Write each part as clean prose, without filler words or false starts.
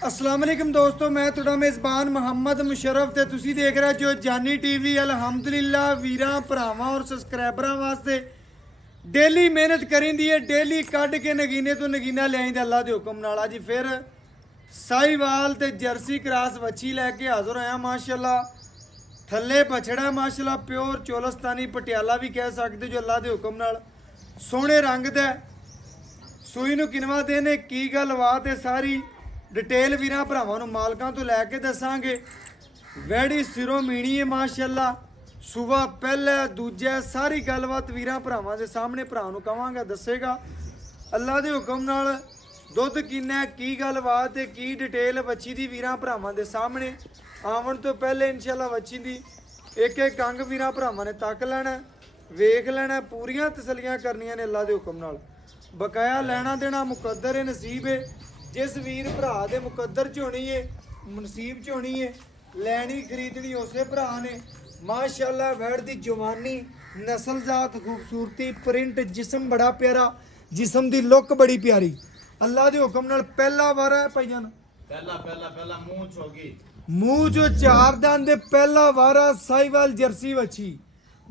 अस्सलाम वालेकुम दोस्तों, मैं ਤੁਹਾਡਾ ਮੇਜ਼ਬਾਨ ਮੁਹੰਮਦ ਮੁਸ਼ਰਫ ਤੇ ਤੁਸੀਂ ਦੇਖ ਰਹੇ ਜੋ ਜਾਨੀ ਟੀਵੀ। ਅਲਹਮਦੁਲਿਲਾ ਵੀਰਾਂ ਭਰਾਵਾਂ ਔਰ ਸਬਸਕ੍ਰਾਈਬਰਾਂ ਵਾਸਤੇ ਡੇਲੀ ਮਿਹਨਤ ਕਰਿੰਦੀ ਹੈ, ਡੇਲੀ ਕੱਢ ਕੇ ਨਗੀਨੇ ਤੋਂ ਨਗੀਨਾ ਲਿਆਈਂਦਾ ਅੱਲਾ ਦੇ ਹੁਕਮ ਨਾਲ। ਅੱਜ ਫਿਰ ਸਾਈਵਾਲ ਤੇ ਜਰਸੀ ਕ੍ਰਾਸ ਵੱਛੀ ਲੈ ਕੇ ਹਾਜ਼ਰ ਹੋਇਆ। ਮਾਸ਼ਾਅੱਲਾ ਥੱਲੇ ਬਛੜਾ ਮਾਸ਼ਾਅੱਲਾ ਪਿਓਰ ਚੋਲਸਤਾਨੀ ਪਟਿਆਲਾ ਵੀ ਕਹਿ ਸਕਦੇ ਜੋ ਅੱਲਾ ਦੇ ਹੁਕਮ ਨਾਲ ਸੋਹਣੇ ਰੰਗ ਦਾ। ਸੂਈ ਨੂੰ ਕਿਨਵਾ ਦੇ ਨੇ ਕੀ ਗੱਲਬਾਤ ਹੈ ਸਾਰੀ डिटेल वीर भरावां नूं मालकां तो लैके दसांगे। वैड़ी सिरों मीणी है माशाअल्लाह, सुबह पहला दूजा सारी गलबात वीर भरावां दे सामने भरा नूं कहांगा दसेगा अल्लाह दे हुक्म नाल। दुध किन्ना की गलबात है की डिटेल बच्ची दी वीर भरावां दे सामने आवन तो पहले इंशाअल्लाह बच्ची दी एक एक अंग वीर भरावां ने तक लैना, वेख लैना, पूरियां तसलियां करनियां ने अल्लाह दे हुक्म नाल। बकाया लैना देना मुकद्दर है, नसीब है। जिस वीर भरा दे मुकद्दर च होनी है, नसीब च होनी है, लैनी खरीदनी उसे भरा ने। माशाअल्लाह वैड़ दी जवानी, नस्लजात, खूबसूरती, प्रिंट, जिस्म बड़ा प्यारा, जिस्म दी लुक बड़ी प्यारी। अल्लाह दे हुक्म नाल पहला वार है भाईजान, पहला मुंह चोगी मूंह जो चार दंद दे पहला वारा साहिवाल जर्सी वछी।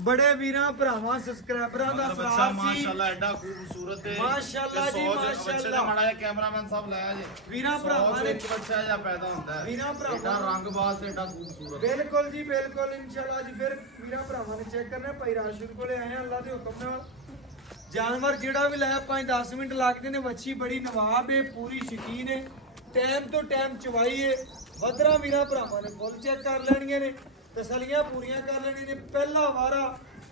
बड़े वीरां भरावां सब्सक्राइबरां दा बच्चा सलाम सी। माशाअल्लाह एडा खूबसूरत है माशाअल्लाह जी, माशाअल्लाह। माड़ा जिहा कैमरामैन साहब लाया जी वीरां भरावां ने एक बच्चा या पैदा होता है वीरां भरावां एडा रंगबाज ते एडा खूबसूरत। बिल्कुल जी बिल्कुल इंशाल्लाह जी। फिर वीरां भरावां ने चेक करना भाई राशिद कोले आए हैं अल्लाह दे हुक्म नाल। जानवर जेड़ा भी लाया 5-10 मिनट लगदे ने। वच्छी बड़ी नवाब है, पूरी शकीन है, टाइम तो टाइम चवाई है। वदरा वीरां भरावां ने फुल चेक कर लेणियां ने, तसलियां पूरियां कर लेणियां ने। पहला वारा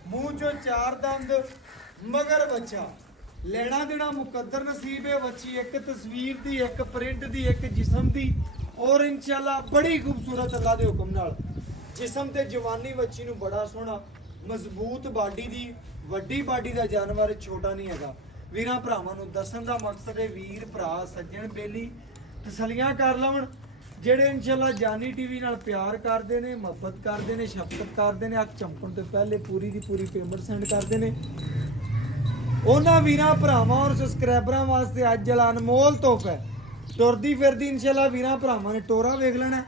मूंह चो चार दंद मगर बच्चा लेना देना मुकद्दर नसीब है। बच्ची एक तस्वीर दी, एक प्रिंट दी, एक जिस्म दी और इंशाल्लाह बड़ी खूबसूरत अल्लाह दे हुक्म नाल। जिस्म ते जवानी बच्ची नूं बड़ा सोहना मजबूत बाडी दी, वड्डी बाडी दा जानवर, छोटा नहीं हैगा। वीरां भरावां नूं दसन दा मकसद है वीर भरा सज्जण बेली तसलियां कर लवन ਜਿਹੜੇ इंशाल्लाह जानी टीवी ਨਾਲ ਪਿਆਰ ਕਰਦੇ ਨੇ, ਮੁਹੱਬਤ ਕਰਦੇ ਨੇ, ਸ਼ਫਕਤ ਕਰਦੇ ਨੇ। ਅੱਖ ਚਮਕਣ ਤੋਂ ਪਹਿਲੇ ਪੂਰੀ ਦੀ ਪੂਰੀ ਪੇਮੈਂਟ ਸੈਂਡ ਕਰਦੇ ਨੇ। ਉਹਨਾਂ ਵੀਰਾਂ ਭਰਾਵਾਂ ਔਰ ਸਬਸਕ੍ਰਾਈਬਰਾਂ ਵਾਸਤੇ ਅੱਜ ਜਲਾ ਅਨਮੋਲ ਤੋਹਫਾ ਹੈ। ਤੁਰਦੀ ਫਿਰਦੀ ਇੰਸ਼ਾਅੱਲਾ ਵੀਰਾਂ ਭਰਾਵਾਂ ਨੇ ਟੋਰਾ ਵੇਖ ਲੈਣਾ,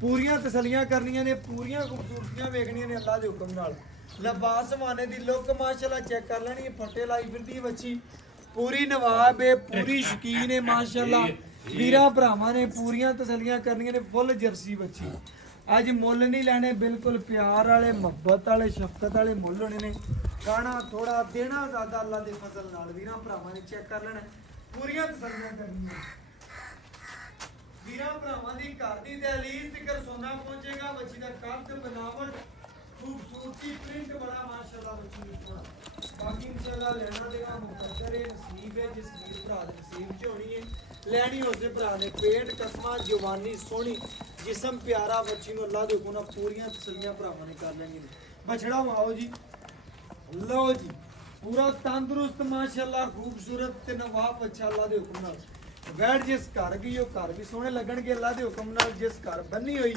ਪੂਰੀਆਂ ਤਸੱਲੀਆਂ ਕਰਨੀਆਂ ਨੇ, ਪੂਰੀਆਂ ਖੂਬਸੂਰਤੀਆਂ ਵੇਖਣੀਆਂ ਨੇ ਅੱਲਾ ਦੇ ਹੁਕਮ ਨਾਲ। ਲਿਬਾਸ ਮਾਨੇ ਦੀ ਲੁੱਕ ਮਾਸ਼ਾਅੱਲਾ ਚੈੱਕ ਕਰ ਲੈਣੀ ਹੈ। ਫੱਟੇ ਲਾਈ ਫਿਰਦੀ ਬੱਚੀ ਪੂਰੀ ਨਵਾਬ ਹੈ, ਪੂਰੀ ਸ਼ਕੀਨ ਹੈ ਮਾਸ਼ਾਅੱਲਾ। ਵੀਰਾਂ ਭਰਾਵਾਂ ਨੇ ਪੂਰੀਆਂ ਤਸੱਲੀਆਂ ਕਰਨੀਆਂ ਨੇ। ਫੁੱਲ ਜਰਸੀ ਬੱਚੀ ਅੱਜ ਮੁੱਲ ਨਹੀਂ ਲੈਣੇ, ਬਿਲਕੁਲ ਪਿਆਰ ਵਾਲੇ, ਮੁਹੱਬਤ ਵਾਲੇ, ਸ਼ਫਕਤ ਵਾਲੇ ਮੁੱਲ ਹੋਣੇ ਨੇ। ਖਾਣਾ ਥੋੜਾ ਦੇਣਾ ਜ਼ਿਆਦਾ ਅੱਲਾ ਦੇ ਫਜ਼ਲ ਨਾਲ। ਵੀਰਾਂ ਭਰਾਵਾਂ ਨੇ ਚੈੱਕ ਕਰ ਲੈਣਾ, ਪੂਰੀਆਂ ਤਸੱਲੀਆਂ ਕਰਨੀਆਂ। ਵੀਰਾਂ ਭਰਾਵਾਂ ਦੀ ਘਰ ਦੀ ਦਹਲੀਜ਼ ਤੱਕ ਸੋਨਾ ਪਹੁੰਚੇਗਾ। ਬੱਚੀ ਦਾ ਕੱਦ, ਬਨਾਵਟ, खूबसूरती, प्रिंट बड़ा माशाअल्लाह बच्ची ਨੂੰ ਸੋਹਣਾ। ਬਾਕੀ ਇਨਸ਼ਾਅੱਲਾ ਲੈਣਾ ਦੇਣਾ ਮੁਕੱਦਰ ਹੈ, ਨਸੀਬ ਹੈ। ਜਿਸ ਵੀਰ ਭਰਾ ਦੇ ਨਸੀਬ 'ਚ ਹੋਣੀ ਹੈ ਲੈਣੀ ਉਸੇ ਭਰਾ ਨੇ। ਪੇਟ ਕਸਮਾਂ, ਜਵਾਨੀ ਸੋਹਣੀ, ਜਿਸਮ ਪਿਆਰਾ, ਬੱਚੀ ਨੂੰ ਅੱਲਾ ਦੇ ਹੁਕਮ ਨਾਲ ਪੂਰੀਆਂ ਤਸੱਲੀਆਂ ਭਰਾਵਾਂ ਨੇ ਕਰ ਲੈਣੀਆਂ ਨੇ। ਬਛੜਾ ਆਓ ਜੀ, ਲਓ ਜੀ, ਪੂਰਾ ਤੰਦਰੁਸਤ ਮਾਸ਼ਾਅੱਲਾ, ਖੂਬਸੂਰਤ ਤੇ ਨਵਾਬ ਬੱਚਾ ਅੱਲਾ ਦੇ ਹੁਕਮ ਨਾਲ। ਵੈੜ ਜਿਸ ਘਰ ਗਈ ਉਹ ਘਰ ਵੀ ਸੋਹਣੇ ਲੱਗਣਗੇ ਅੱਲਾ ਦੇ ਹੁਕਮ ਨਾਲ। ਜਿਸ ਘਰ ਬੰਨੀ ਹੋਈ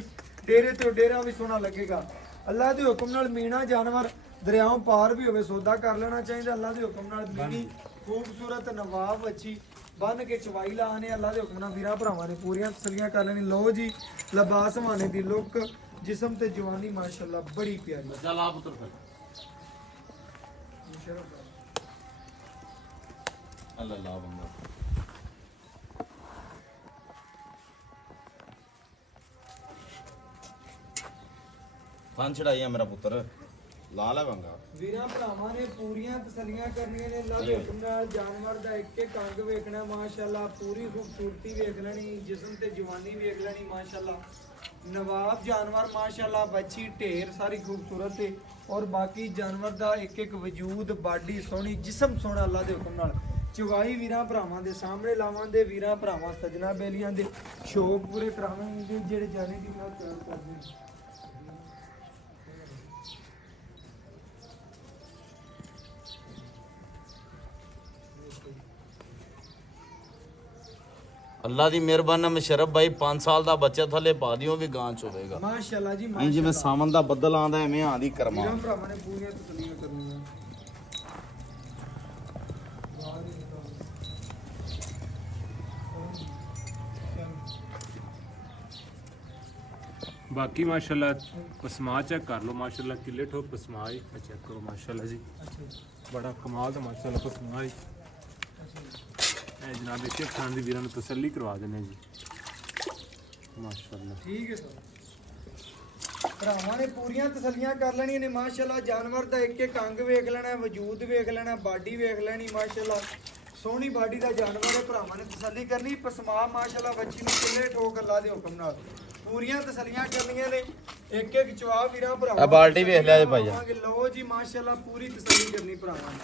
ਡੇਰੇ ਤੇ ਡੇਰਾ ਵੀ ਸੋਹਣਾ ਲੱਗੇਗਾ ਅੱਲਾ ਦੇ ਹੁਕਮ ਨਾਲ। ਮੀਣਾ ਜਾਨਵਰ ਦਰਿਆਓਂ ਪਾਰ ਵੀ ਹੋਵੇ ਸੌਦਾ ਕਰ ਲੈਣਾ ਚਾਹੀਦਾ ਅੱਲਾ ਦੇ ਹੁਕਮ ਨਾਲ। ਮੀਣੀ ਖੂਬਸੂਰਤ ਨਵਾਬ ਬੱਚੀ ਬੰਨ ਕੇ ਚਵਾਈ ਲਾਣੇ ਅੱਲਾ ਦੇ ਹੁਕਮ ਨਾਲ। ਵੀਰਾਂ ਭਰਾਵਾਂ ਨੇ ਪੂਰੀਆਂ ਤਸੱਲੀਆਂ ਕਰ ਲੈਣੀ। ਲਓ ਜੀ, ਲਿਬਾਸ ਮਾਨੇ ਦੀ ਲੁੱਕ, ਜਿਸਮ ਤੇ ਜਵਾਨੀ ਮਾਸ਼ਾਅੱਲਾ ਬੜੀ ਪਿਆਰੀ। ला पुत्र फिर अल्लाह ला बंदा फान चढ़ाई है मेरा पुत्र लाल है बंगा। ਵੀਰਾਂ ਭਰਾਵਾਂ ਨੇ ਪੂਰੀਆਂ ਤਸੱਲੀਆਂ ਕਰਨੀਆਂ ਨੇ ਅੱਲਾ ਦੇ ਹੁਕਮ ਨਾਲ। ਜਾਨਵਰ ਦਾ ਇੱਕ ਇੱਕ ਅੰਗ ਵੇਖਣਾ ਮਾਸ਼ਾਅੱਲਾ, ਪੂਰੀ ਖੂਬਸੂਰਤੀ ਵੇਖ ਲੈਣੀ, ਜਿਸਮ ਤੇ ਜਵਾਨੀ ਵੇਖ ਲੈਣੀ ਮਾਸ਼ਾਅੱਲਾ। ਨਵਾਬ ਜਾਨਵਰ ਮਾਸ਼ਾਅੱਲਾ, ਬੱਚੀ ਢੇਰ ਸਾਰੀ ਖੂਬਸੂਰਤ ਹੈ। ਔਰ ਬਾਕੀ ਜਾਨਵਰ ਦਾ ਇੱਕ ਇੱਕ ਵਜੂਦ, ਬਾਡੀ ਸੋਹਣੀ, ਜਿਸਮ ਸੋਹਣਾ ਅੱਲਾ ਦੇ ਹੁਕਮ ਨਾਲ। ਚਵਾਈ ਵੀਰਾਂ ਭਰਾਵਾਂ ਦੇ ਸਾਹਮਣੇ ਲਾਵਾਂਗੇ। ਵੀਰਾਂ ਭਰਾਵਾਂ ਸਜਣਾ ਬੇਲੀਆਂ ਦੇ ਸ਼ੌਕ ਪੂਰੇ ਕਰਾਵਾਂਗੇ ਜਿਹੜੇ ਜਾਣੇ ਦੀ ਨਾਲ ਪਿਆਰ ਕਰਦੇ ਨੇ। अल्लाह दी मेहरबानी मुशरफ भाई 5 साल ਦਾ ਬੱਚਾ ਥੱਲੇ ਪਾ ਦਿਓ ਵੀ ਗਾਂ ਚ ਹੋਵੇਗਾ। ਮਾਸ਼ਾਅੱਲਾ ਜੀ, ਨਹੀਂ ਮਾਸ਼ਾਅੱਲਾ। ਜਿਵੇਂ ਸਾਵਨ ਦਾ ਬੱਦਲ ਆਂਦਾ ਐਵੇਂ ਆਂਦੀ ਕਰਮਾ। ਵੀਰਾਂ ਭਰਾਵਾਂ ਨੇ ਪੂਰੀਆਂ ਤਸੱਲੀਆਂ ਕਰਨੀਆਂ। ਬਾਕੀ ਮਾਸ਼ਾਅੱਲਾ ਪਸਮਾ ਚੈੱਕ ਕਰ ਲਓ ਮਾਸ਼ਾਅੱਲਾ ਕਿੱਲੇ ਠੋਕ ਪਸਮਾ ਹੀ ਚੈੱਕ ਕਰੋ ਮਾਸ਼ਾਅੱਲਾ ਜੀ ਅੱਛਾ ਜੀ, ਬੜਾ ਕਮਾਲ ਦਾ ਮਾਸ਼ਾਅੱਲਾ ਪਸਮਾ ਹੀ ਅੱਛਾ ਜੀ। ਇਹ ਜਨਾਬ ਇਸੇ ਖਾਨ ਦੀ ਵੀਰਾਂ ਨੂੰ ਤਸੱਲੀ ਕਰਵਾ ਦਿੰਦੇ ਜੀ ਮਾਸ਼ਾਅੱਲਾ। ਠੀਕ ਹੈ ਸਰ, ਭਰਾਵਾਂ ਨੇ ਪੂਰੀਆਂ ਤਸੱਲੀਆਂ ਕਰ ਲੈਣੀਆਂ ਨੇ ਮਾਸ਼ਾਅੱਲਾ। ਜਾਨਵਰ ਦਾ ਇੱਕ ਇੱਕ ਅੰਗ ਵੇਖ ਲੈਣਾ, ਵਜੂਦ ਵੇਖ ਲੈਣਾ, ਬਾਡੀ ਵੇਖ ਲੈਣੀ ਮਾਸ਼ਾਅੱਲਾ। ਸੋਹਣੀ ਬਾਡੀ ਦਾ ਜਾਨਵਰ ਹੈ, ਭਰਾਵਾਂ ਨੇ ਤਸੱਲੀ ਕਰਨੀ। ਪਸਮਾ ਮਾਸ਼ਾਅੱਲਾ ਬੱਚੀ ਨੂੰ ਕਿੱਲੇ ਠੋਕ ਅੱਲਾ ਦੇ ਹੁਕਮ ਨਾਲ ਪੂਰੀਆਂ ਤਸੱਲੀਆਂ ਕਰਨੀਆਂ ਨੇ। ਇੱਕ ਇੱਕ ਜਵਾਬ ਵੀਰਾਂ ਭਰਾਵਾਂ ਆ ਬਾਲਟੀ ਵੇਖ ਲਿਆ ਜੀ ਭਾਈ। ਲਓ ਜੀ ਮਾਸ਼ਾਅੱਲਾ ਪੂਰੀ ਤਸੱਲੀ ਕਰਨੀ ਭਰਾਵਾਂ ਨੇ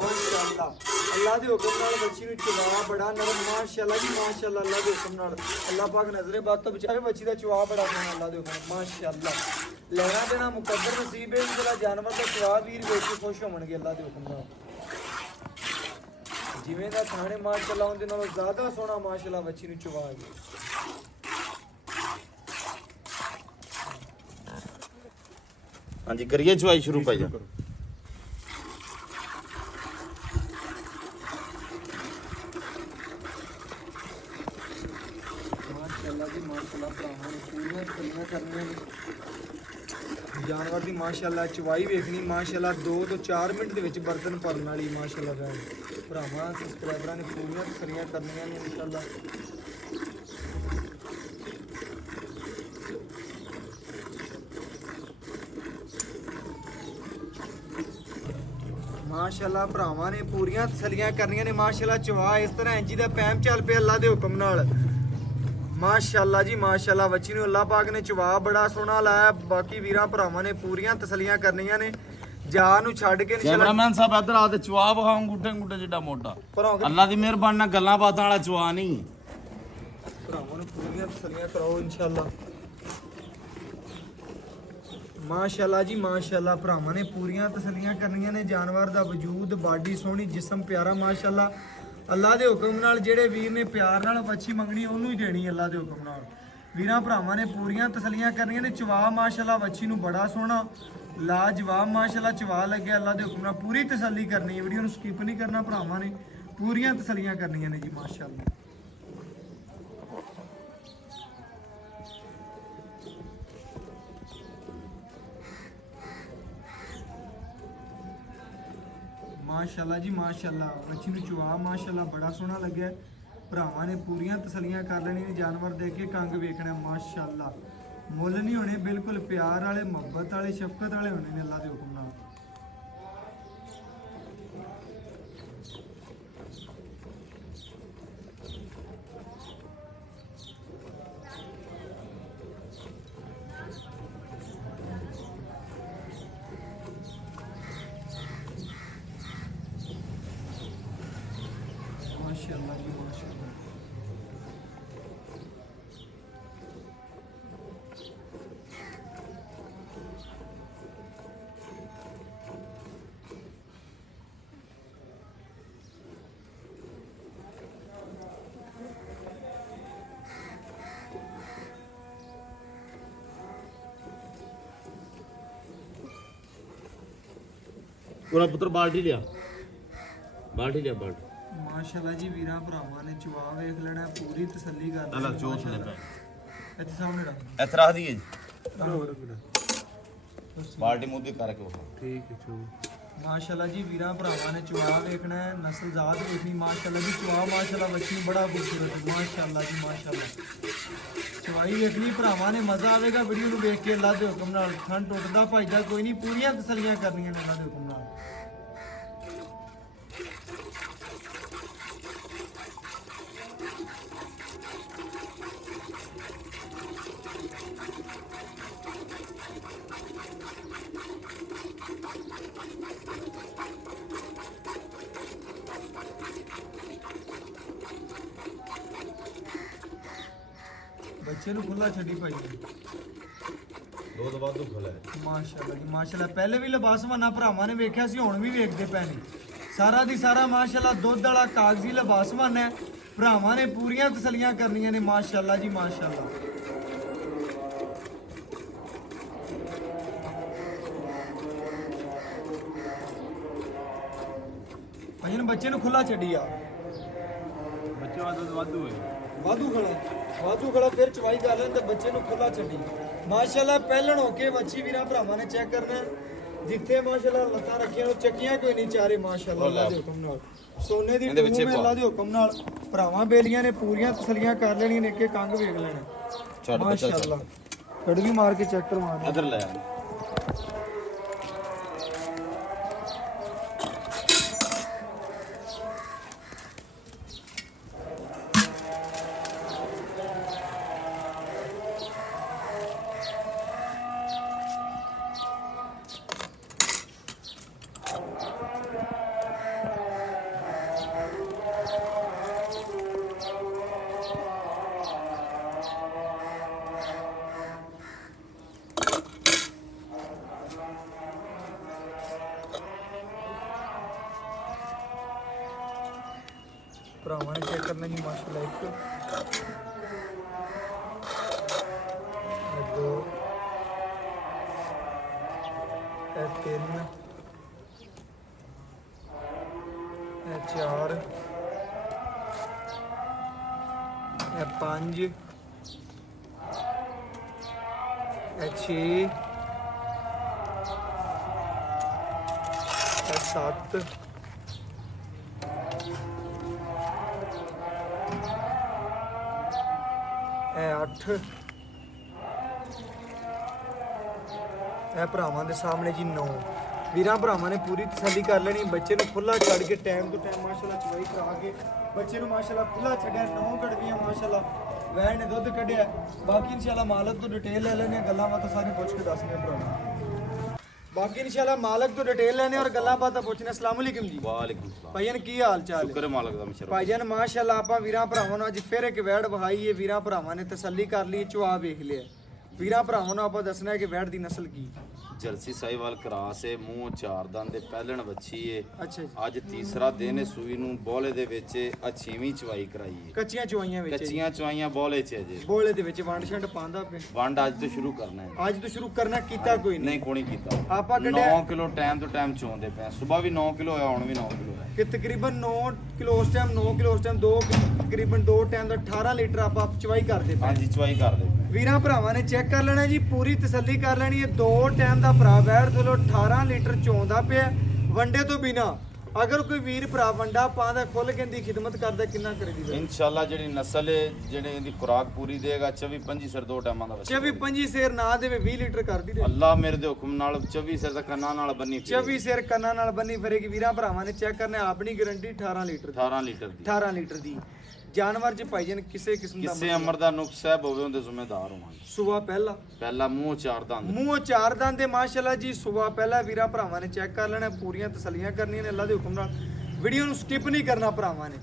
ਮਾਸ਼ਾਅੱਲਾ। ਅੱਲਾ ਦੇ ਹੁਕਮ ਨਾਲ ਬੱਚੀ ਨੂੰ ਚਵਾ ਬੜਾ ਨਰਮ ਮਾਸ਼ਾਅੱਲਾ ਜੀ ਮਾਸ਼ਾਅੱਲਾ। ਅੱਲਾ ਦੇ ਹੁਕਮ ਨਾਲ ਅੱਲਾ ਪਾਕ ਨਜ਼ਰੇ ਬਾਤ ਤੋਂ ਬਚਾਵੇ। ਬੱਚੀ ਦਾ ਚਵਾ ਬੜਾ ਸੋਹਣਾ ਅੱਲਾ ਦੇ ਹੁਕਮ ਮਾਸ਼ਾਅੱਲਾ। ਲੈਣਾ ਦੇਣਾ ਮੁਕੱਦਰ ਨਸੀਬ ਹੈ। ਜਿਹੜਾ ਜਾਨਵਰ ਦਾ ਚਵਾ ਵੀਰ ਵੇਖ ਕੇ ਖੁਸ਼ ਹੋਣਗੇ ਅੱਲਾ ਦੇ ਹੁਕਮ ਨਾਲ। ਜਿਵੇਂ ਦਾ ਥਾਣੇ ਮਾਸ਼ਾਅੱਲਾ ਉਹਦੇ ਨਾਲੋਂ ਜ਼ਿਆਦਾ ਸੋਹਣਾ ਮਾਸ਼ਾਅੱਲਾ ਬੱਚੀ ਨੂੰ ਚਵਾ ਗਿਆ। ਹਾਂਜੀ ਕਰੀਏ ਚਵਾਈ ਸ਼ੁਰੂ ਭਾਈ ਜੀ। ਮਾਸ਼ਾਅੱਲਾ ਜੀ ਮਾਸ਼ਾਅੱਲਾ ਭਰਾਵਾਂ ਨੇ ਪੂਰੀਆਂ ਤਸੱਲੀਆਂ ਕਰਨੀਆਂ ਨੇ। ਜਾਨਵਰ ਦੀ ਮਾਸ਼ਾਅੱਲਾ ਚਵਾਈ ਵੇਖਣੀ ਮਾਸ਼ਾਅੱਲਾ 2 ਤੋਂ 4 ਮਿੰਟ ਦੇ ਵਿੱਚ ਬਰਤਨ ਭਰਨ ਵਾਲੀ ਮਾਸ਼ਾਅੱਲਾ ਵੈਨ। ਭਰਾਵਾਂ ਸਬਸਕ੍ਰਾਈਬਰਾਂ ਨੇ ਪੂਰੀਆਂ ਤਸੱਲੀਆਂ ਕਰਨੀਆਂ ਨੇ ਇਨਸ਼ਾਅੱਲਾ। ਮਾਸ਼ਾਅੱਲਾ ਭਰਾਵਾਂ ਨੇ ਪੂਰੀਆਂ ਤਸੱਲੀਆਂ ਕਰਨੀਆਂ ਨੇ ਮਾਸ਼ਾਅੱਲਾ। ਚਵਾ ਇਸ ਤਰ੍ਹਾਂ ਇੰਜੀ ਦਾ ਪੈਮ ਚੱਲ ਪਿਆ ਅੱਲਾ ਦੇ ਹੁਕਮ ਨਾਲ ਮਾਸ਼ਾਅੱਲਾ ਜੀ ਮਾਸ਼ਾਅੱਲਾ। ਬੱਚੀ ਨੂੰ ਅੱਲਾਹ ਪਾਕ ਨੇ ਚਵਾ ਬੜਾ ਸੋਹਣਾ ਲਾਇਆ। ਬਾਕੀ ਵੀਰਾਂ ਭਰਾਵਾਂ ਨੇ ਪੂਰੀਆਂ ਤਸੱਲੀਆਂ ਕਰਨੀਆਂ ਨੇ। ਜਾ ਨੂੰ ਛੱਡ ਕੇ ਕੈਮਰਾਮੈਨ ਸਾਹਿਬ ਇੱਧਰ ਆ ਤੇ ਚਵਾ ਵਿਖਾਉਂ ਗੁੱਟੇ ਗੁੱਟੇ ਜਿੱਡਾ ਮੋਟਾ। ਅੱਲਾ ਦੀ ਮਿਹਰਬਾਨੀ ਨਾਲ ਗੱਲਾਂ ਬਾਤਾਂ ਵਾਲਾ ਚਵਾ ਨਹੀਂ। ਭਰਾਵਾਂ ਨੂੰ ਪੂਰੀਆਂ ਤਸੱਲੀਆਂ ਕਰਾਓ ਇਨਸ਼ਾਅੱਲਾ। ਮਾਸ਼ਾਅੱਲਾ ਜੀ ਮਾਸ਼ਾਅੱਲਾ। ਭਰਾਵਾਂ ਨੇ ਪੂਰੀਆਂ ਤਸੱਲੀਆਂ ਕਰਨੀਆਂ ਨੇ। ਜਾਨਵਰ ਦਾ ਵਜੂਦ ਬਾਡੀ ਸੋਹਣੀ, ਜਿਸਮ ਪਿਆਰਾ ਮਾਸ਼ਾਅੱਲਾ। ਅੱਲਾ ਦੇ ਹੁਕਮ ਨਾਲ ਜਿਹੜੇ ਵੀਰ ਨੇ ਪਿਆਰ ਨਾਲ ਬੱਚੀ ਮੰਗਣੀ ਉਹਨੂੰ ਹੀ ਦੇਣੀ ਅੱਲਾ ਦੇ ਹੁਕਮ ਨਾਲ। ਵੀਰਾਂ ਭਰਾਵਾਂ ਨੇ ਪੂਰੀਆਂ ਤਸੱਲੀਆਂ ਕਰਨੀਆਂ ਨੇ। ਚਵਾ ਮਾਸ਼ਾਅੱਲਾ ਬੱਚੀ ਨੂੰ ਬੜਾ ਸੋਹਣਾ ਲਾਜਵਾਬ ਮਾਸ਼ਾਅੱਲਾ ਚਵਾ ਲੱਗਿਆ ਅੱਲਾ ਦੇ ਹੁਕਮ ਨਾਲ। ਪੂਰੀ ਤਸੱਲੀ ਕਰਨੀ ਹੈ, ਵੀਡੀਓ ਨੂੰ ਸਕਿਪ ਨਹੀਂ ਕਰਨਾ। ਭਰਾਵਾਂ ਨੇ ਪੂਰੀਆਂ ਤਸੱਲੀਆਂ ਕਰਨੀਆਂ ਨੇ ਜੀ ਮਾਸ਼ਾਅੱਲਾ। ਮਾਸ਼ਾਅੱਲਾ ਜੀ ਮਾਸ਼ਾਅੱਲਾ। ਬੱਚੀ ਨੂੰ ਚਵਾ ਮਾਸ਼ਾਅੱਲਾ ਬੜਾ ਸੋਹਣਾ ਲੱਗਿਆ। ਭਰਾਵਾਂ ਨੇ ਪੂਰੀਆਂ ਤਸੱਲੀਆਂ ਕਰ ਲੈਣੀਆਂ ਨੇ। ਜਾਨਵਰ ਦੇਖ ਕੇ ਕੰਗ ਵੇਖਣਾ ਮਾਸ਼ਾਅੱਲਾ। ਮੁੱਲ ਨਹੀਂ ਹੋਣੇ, ਬਿਲਕੁਲ ਪਿਆਰ ਵਾਲੇ, ਮੁਹੱਬਤ ਵਾਲੇ, ਸ਼ਫਕਤ ਵਾਲੇ ਹੋਣੇ ਨੇ ਅੱਲਾ ਦੇ ਹੁਕਮ ਨਾਲ। माशाअल्लाह जी माशाअल्लाह। पूरा पुत्र बाल्टी लिया बाल्टी माशाअल्लाह जी वीरा भरावां ने चवा वेख लेना, पूरी तसल्ली कर अल्लाह चोस ले पे इत्थे सामने रख इधर रख दिए बस। बाल्टी मुद्दे करके वो ठीक है चलो। माशाअल्लाह जी वीरा भरावां ने चवा वेखना है, नस्ल जात देखनी माशाअल्लाह जी। चवा माशाअल्लाह बच्ची बड़ा खूबसूरत है माशाअल्लाह जी माशाअल्लाह। चवाई वेखनी भरावां ने मजा आवेगा वीडियो ਨੂੰ ਵੇਖ ਕੇ ਅੱਲਾ ਦੇ ਹੁਕਮ ਨਾਲ। ਥਣ ਟੁੱਟਦਾ ਭਜਦਾ ਕੋਈ ਨਹੀਂ, ਪੂਰੀਆਂ ਤਸੱਲੀਆਂ ਕਰਨੀਆਂ ਨੇ ਅੱਲਾ ਦੇ ਹੁਕਮ ਨਾਲ। ਬੱਚੇ ਨੂੰ ਖੁੱਲਾ ਛੱਡੀ ਭਾਈ दो दबा दो खोला है ਮਾਸ਼ਾਅੱਲਾ ਜੀ ਮਾਸ਼ਾਅੱਲਾ। ਪਹਿਲੇ ਵੀ ਲਿਬਾਸਵਾਨਾ ਭਰਾਵਾਂ ਨੇ ਵੇਖਿਆ ਸੀ, ਹੁਣ ਵੀ ਵੇਖਦੇ ਪਏ ਨੇ। ਸਾਰਾ ਦੀ ਸਾਰਾ ਮਾਸ਼ਾਅੱਲਾ ਦੁੱਧ ਵਾਲਾ ਕਾਗਜ਼ੀ ਲਿਬਾਸਵਾਨਾ ਹੈ। ਭਰਾਵਾਂ ਨੇ ਪੂਰੀਆਂ ਤਸੱਲੀਆਂ ਕਰਨੀਆਂ ਨੇ ਮਾਸ਼ਾਅੱਲਾ ਜੀ ਮਾਸ਼ਾਅੱਲਾ। ਭਾਈ ਨੂੰ ਬੱਚੇ ਨੂੰ ਖੁੱਲਾ ਛੱਡੀ ਆ, ਬੱਚੇ ਵਾਧੂ ਹੋਏ ਵਾਧੂ ਖੜਾ ਫਿਰ ਚਵਾਈ ਕਰ ਲੈਣ ਤੇ ਬੱਚੇ ਨੂੰ ਖੁੱਲਾ ਛੱਡੀ। ਮਾਸ਼ਾਅੱਲਾ ਪਹਿਲਣ ਹੋ ਕੇ ਵੱਛੀ ਵੀਰਾਂ ਭਰਾਵਾਂ ਨੇ ਚੈੱਕ ਕਰਨਾ ਹੈ। ਜਿੱਥੇ ਮਾਸ਼ਾਅੱਲਾ ਲੱਤਾਂ ਰੱਖੀਆਂ ਉਹ ਚੱਕੀਆਂ ਕੋਈ ਨਹੀਂ ਚਾਰੇ ਮਾਸ਼ਾਅੱਲਾ ਅੱਲਾਹ ਦੇ ਹੁਕਮ ਨਾਲ ਸੋਨੇ ਦੀ ਟੂਮ ਹੈ ਅੱਲਾਹ ਦੇ ਹੁਕਮ ਨਾਲ ਭਰਾਵਾਂ ਬੇਲੀਆਂ ਨੇ ਪੂਰੀਆਂ ਤਸਲੀਆਂ ਕਰ ਲੈਣੀਆਂ ਨੇ ਇੱਕ ਕੰਗ ਵੇਖ ਲੈਣਾ ਮਾਸ਼ਾਅੱਲਾ ਕੜਵੀ ਮਾਰ ਕੇ ਚੈੱਕ ਕਰਵਾਣਾ ਇਧਰ ਲੈ ਭਰਾਵਾਂ ਨੇ ਚੈੱਕ ਕਰਨਾ ਜੀ ਮਾਸ਼ਾਅੱਲਾ ਇੱਕ ਇਹ ਦੋ ਇਹ ਤਿੰਨ ਇਹ ਚਾਰ ਇਹ ਪੰਜ ਇਹ ਛੇ ਇਹ ਸੱਤ ਇਹ 8 ਇਹ ਭਰਾਵਾਂ ਦੇ ਸਾਹਮਣੇ ਜੀ 9 ਵੀਰਾਂ ਭਰਾਵਾਂ ਨੇ ਪੂਰੀ ਤਸੱਲੀ ਕਰ ਲੈਣੀ ਬੱਚੇ ਨੂੰ ਖੁੱਲਾ ਛੱਡ ਕੇ ਟਾਈਮ ਤੋਂ ਟਾਈਮ ਮਾਸ਼ਾਅੱਲਾ ਚਵਾਈ ਕਰਾ ਕੇ ਬੱਚੇ ਨੂੰ ਮਾਸ਼ਾਅੱਲਾ ਖੁੱਲਾ ਛੱਡਿਆ 9 ਗੜਵੀਆਂ ਮਾਸ਼ਾਅੱਲਾ ਵੈਣ ਨੇ ਦੁੱਧ ਕੱਢਿਆ ਬਾਕੀ ਇਨਸ਼ਾਅੱਲਾ ਮਾਲਕ ਤੋਂ ਡਿਟੇਲ ਲੈ ਲੈਣੇ ਗੱਲਾਂ ਬਾਤਾਂ ਸਾਰੀ ਪੁੱਛ ਕੇ ਦੱਸਣੇ ਭਰਾਵਾਂ ਬਾਕੀ ਇਨਸ਼ਾਅੱਲਾ ਮਾਲਕ ਤੋਂ ਡਿਟੇਲ ਲੈਣੇ ਔਰ ਗੱਲਾਂ ਬਾਤਾਂ ਪੁੱਛਣੇ ਅਸਲਾਮ ਅਲੈਕੁਮ ਜੀ ਵਾਲੇਕੁਮ ਸਲਾਮ ਭਾਈਆਂ ਕੀ ਹਾਲ ਚਾਲ ਹੈ ਸ਼ੁਕਰ ਹੈ ਮਾਲਕ ਦਾ ਮਸ਼ਰਫ ਭਾਈਜਾਨ ਮਾਸ਼ਾਅੱਲਾ ਆਪਾਂ ਵੀਰਾਂ ਭਰਾਵਾਂ ਨੂੰ ਅੱਜ ਫਿਰ ਇੱਕ ਵੈੜ ਵਹਾਈ ਹੈ ਵੀਰਾਂ ਭਰਾਵਾਂ ਨੇ ਤਸੱਲੀ ਕਰ ਲਈ ਚੁਆ ਵੇਖ ਲਿਆ ਵੀਰਾਂ ਭਰਾਵਾਂ ਨੂੰ ਆਪਾਂ ਦੱਸਣਾ ਹੈ ਕਿ ਵੈੜ ਦੀ ਨਸਲ ਕੀ ਜਰਸੀ ਸਾਈਵਾਲ ਕਰਾਸ ਏ ਮੂੰਹ ਚਾਰ ਦੰਦ ਦੇ ਪਹਿਲਣ ਵੱਛੀ ਏ ਅੱਛਾ ਜੀ ਅੱਜ ਤੀਸਰਾ ਦਿਨ ਏ ਸੂਈ ਨੂੰ ਬੋਲੇ ਦੇ ਵਿੱਚ ਅਛੀਵੀਂ ਚਵਾਈ ਕਰਾਈ ਏ ਕੱਚੀਆਂ ਚੁਆਈਆਂ ਵਿੱਚ ਕੱਚੀਆਂ ਚਵਾਈਆਂ ਬੋਲੇ ਚ ਅਜੇ ਬੋਲੇ ਦੇ ਵਿੱਚ ਵੰਡ ਛੰਡ ਪਾਉਂਦਾ ਪਿਆ ਵੰਡ ਅੱਜ ਤੋਂ ਸ਼ੁਰੂ ਕਰਨਾ ਹੈ ਅੱਜ ਤੋਂ ਸ਼ੁਰੂ ਕਰਨਾ ਕੀਤਾ ਕੋਈ ਨਹੀਂ ਨਹੀਂ ਕੋਣੀ ਕੀਤਾ ਆਪਾਂ ਕੱਢਿਆ 9 ਕਿਲੋ ਟਾਈਮ ਤੋਂ ਟਾਈਮ ਚੋਂਦੇ ਪਏ ਸਵੇਰ ਵੀ 9 ਕਿਲੋ ਹੋਇਆ ਹੁਣ ਵੀ 9 ਕਿਲੋ ਹੈ ਕਿ ਤਕਰੀਬਨ 9 ਕਿਲੋ ਉਸ ਟਾਈਮ 9 ਕਿਲੋ ਉਸ ਟਾਈਮ 2 ਤਕਰੀਬਨ 2 ਟਾਈਮ ਦਾ 18 ਲੀਟਰ ਆਪਾਂ ਚਵਾਈ ਕਰਦੇ ਪਏ ਹਾਂਜੀ ਚਵਾਈ ਕਰਦੇ ਪਏ ਵੀਰਾਂ ਭਰਾਵਾਂ ਨੇ ਚੈੱਕ ਕਰ ਲੈਣਾ ਜੀ ਪੂਰੀ ਤਸੱਲੀ ਕਰ ਲੈਣੀ ਹੈ 2 ਟਾਈਮ ਦਾ ਭਰਾ ਵੈੜ ਥੱਲੋਂ 18 ਲੀਟਰ ਚੋਂਦਾ ਪਿਆ ਵੰਡੇ ਤੋਂ ਬਿਨਾ ਅਗਰ ਕੋਈ ਵੀਰ ਭਰਾ ਵੰਡਾ ਪਾਉਂਦਾ ਖੁੱਲ ਕੇ ਦੀ ਖਿਦਮਤ ਕਰਦਾ ਕਿੰਨਾ ਕਰੇਗੀ ਇਨਸ਼ਾਅੱਲਾ ਜਿਹੜੀ ਨਸਲ ਹੈ ਜਿਹੜੇ ਇਹਦੀ ਖੁਰਾਕ ਪੂਰੀ ਦੇਗਾ 24 25 ਸਿਰ ਦੋ ਟਾਈਮਾਂ ਦਾ ਬੱਚਾ 24 25 ਸੇਰ ਨਾ ਦੇਵੇ 20 ਲੀਟਰ ਕਰਦੀ ਦੇ ਅੱਲਾ ਮੇਰੇ ਦੇ ਹੁਕਮ ਨਾਲ 24 ਸਿਰ ਦਾ ਕੰਨਾਂ ਨਾਲ ਬੰਨੀ ਫਿਰੇ। 24 ਸੇਰ ਕੰਨਾਂ ਨਾਲ ਬੰਨੀ ਫਿਰੇਗੀ ਵੀਰਾਂ ਭਰਾਵਾਂ ਨੇ ਚੈੱਕ ਕਰਨਾ ਆਪਣੀ ਗਾਰੰਟੀ 18 ਲੀਟਰ ਦੀ 18 ਲੀਟਰ ਦੀ 18 ਲੀਟਰ ਦੀ ਜਾਨਵਰ ਚ ਭਾਈਜਨ ਕਿਸੇ ਕਿਸਮ ਦਾ ਕਿਸੇ ਅਮਰ ਦਾ ਨੁਕਸ ਸਾਹਿਬ ਹੋਵੇ ਉਹਦੇ ਜ਼ਿੰਮੇਦਾਰ ਹੋਵਾਂਗੇ ਸੁਬਾ ਪਹਿਲਾ ਪਹਿਲਾ ਮੂੰਹ ਚਾਰ ਦੰਦ ਮੂੰਹ ਚਾਰ ਦੰਦ ਦੇ ਮਾਸ਼ਾਅੱਲਾ ਜੀ ਸੁਬਾ ਪਹਿਲਾ ਵੀਰਾਂ ਭਰਾਵਾਂ ਨੇ ਚੈੱਕ ਕਰ ਲੈਣਾ ਪੂਰੀਆਂ ਤਸੱਲੀਆਂ ਕਰਨੀਆਂ ਨੇ ਅੱਲਾ ਦੇ ਹੁਕਮ ਨਾਲ ਵੀਡੀਓ ਨੂੰ ਸਕਿਪ ਨਹੀਂ ਕਰਨਾ ਭਰਾਵਾਂ ਨੇ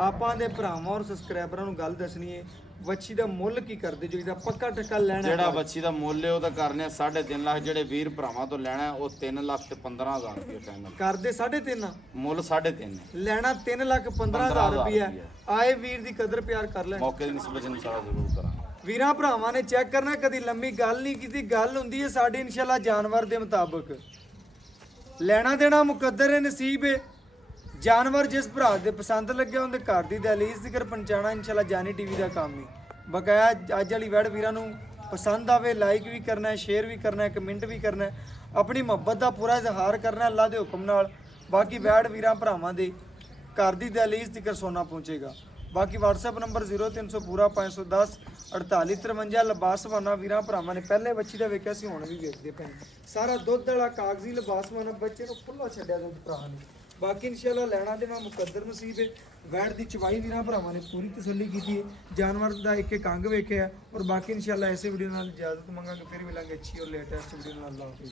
ਆਪਾਂ ਦੇ ਭਰਾਵਾਂ ਔਰ ਸਬਸਕ੍ਰਾਈਬਰਾਂ ਨੂੰ ਗੱਲ ਦੱਸਣੀ ਹੈ ਵੱਛੀ ਦਾ ਮੁੱਲ ਕੀ ਕਰਦੇ ਜੋ ਇਹਦਾ ਪੱਕਾ ਟੱਕਾ ਲੈਣਾ ਜਿਹੜਾ ਵੱਛੀ ਦਾ ਮੁੱਲ ਹੈ ਉਹਦਾ ਕਰਨੇ 3.5 ਲੱਖ ਜਿਹੜੇ ਵੀਰ ਭਰਾਵਾਂ ਤੋਂ ਲੈਣਾ ਉਹ 3 ਲੱਖ ਤੇ 15,000 ਰੁਪਏ ਫਾਈਨਲ ਕਰਦੇ 3.5 ਮੁੱਲ 3.5 ਲੈਣਾ 3,15,000 ਰੁਪਏ ਆਏ ਵੀਰ ਦੀ ਕਦਰ ਪਿਆਰ ਕਰ ਲੈ ਮੌਕੇ ਦੀ ਨਿਸਬਤ ਇਨਸ਼ਾਅੱਲਾ ਜ਼ਰੂਰ ਕਰਾਂਗੇ ਵੀਰਾਂ ਭਰਾਵਾਂ ਨੇ ਚੈੱਕ ਕਰਨਾ ਕਦੀ ਲੰਮੀ ਗੱਲ ਨਹੀਂ ਕੀਤੀ ਗੱਲ ਹੁੰਦੀ ਹੈ ਸਾਡੀ ਇਨਸ਼ਾਅੱਲਾ ਜਾਨਵਰ ਦੇ ਮੁਤਾਬਕ ਲੈਣਾ ਦੇਣਾ ਮੁਕੱਦਰ ਹੈ ਨਸੀਬ ਹੈ ਜਾਨਵਰ ਜਿਸ ਭਰਾ ਦੇ ਪਸੰਦ ਲੱਗਿਆ ਉਹਦੇ ਘਰ ਦੀ ਦਹਲੀਜ਼ ਜ਼ਿਕਰ ਪਹੁੰਚਾਣਾ ਇਨਸ਼ਾਅੱਲਾ ਜਾਨੀ ਟੀਵੀ ਦਾ ਕੰਮ ਹੈ ਬਕਾਇਆ ਅੱਜ ਵਾਲੀ ਵੈੜ ਵੀਰਾਂ ਨੂੰ ਪਸੰਦ ਆਵੇ ਲਾਈਕ ਵੀ ਕਰਨਾ ਹੈ ਸ਼ੇਅਰ ਵੀ ਕਰਨਾ ਹੈ ਕਮੈਂਟ ਵੀ ਕਰਨਾ ਹੈ ਆਪਣੀ ਮੁਹੱਬਤ ਦਾ ਪੂਰਾ ਇਜ਼ਹਾਰ ਕਰਨਾ ਹੈ ਅੱਲਾ ਦੇ ਹੁਕਮ ਨਾਲ ਬਾਕੀ ਵੈੜ ਵੀਰਾਂ ਭਰਾਵਾਂ ਦੇ ਘਰ ਦੀ ਦਹਲੀਜ਼ ਜ਼ਿਕਰ ਸੋਨਾ ਪਹੁੰਚੇਗਾ ਬਾਕੀ WhatsApp ਨੰਬਰ 0300 ਪੂਰਾ 510 4853 ਲਿਬਾਸਵਾਨਾ ਵੀਰਾਂ ਭਰਾਵਾਂ ਨੇ ਪਹਿਲੇ ਬੱਚੀ ਦਾ ਵੇਖਿਆ ਸੀ ਹੁਣ ਵੀ ਵੇਖਦੇ ਪਏ ਸਾਰਾ ਦੁੱਧ ਵਾਲਾ ਕਾਗਜ਼ੀ ਲਿਬਾਸਵਾਨਾ ਬੱਚੇ ਨੂੰ ਖੁੱਲਾ ਛੱਡਿਆ ਦੁੱਧ ਭਰਾ ਨੇ ਬਾਕੀ ਇਨਸ਼ਾਅੱਲਾ ਲੈਣਾ ਦੇਣਾ ਮੁਕੱਦਰ ਨਸੀਬ ਹੈ ਵੈੜ ਦੀ ਚਵਾਈ ਵੀਰਾਂ ਭਰਾਵਾਂ ਨੇ ਪੂਰੀ ਤਸੱਲੀ ਕੀਤੀ ਹੈ ਜਾਨਵਰ ਦਾ ਇੱਕ ਇੱਕ ਅੰਗ ਵੇਖਿਆ ਔਰ ਬਾਕੀ ਇਨਸ਼ਾਅੱਲਾ ਐਸੇ ਵੀਡੀਓ ਨਾਲ ਇਜਾਜ਼ਤ ਮੰਗਾਂਗੇ ਫਿਰ ਮਿਲਾਂਗੇ ਅੱਛੀ ਔਰ ਲੇਟੈਸਟ ਵੀਡੀਓ ਨਾਲ ਅੱਲਾਹ ਹਾਫਿਜ਼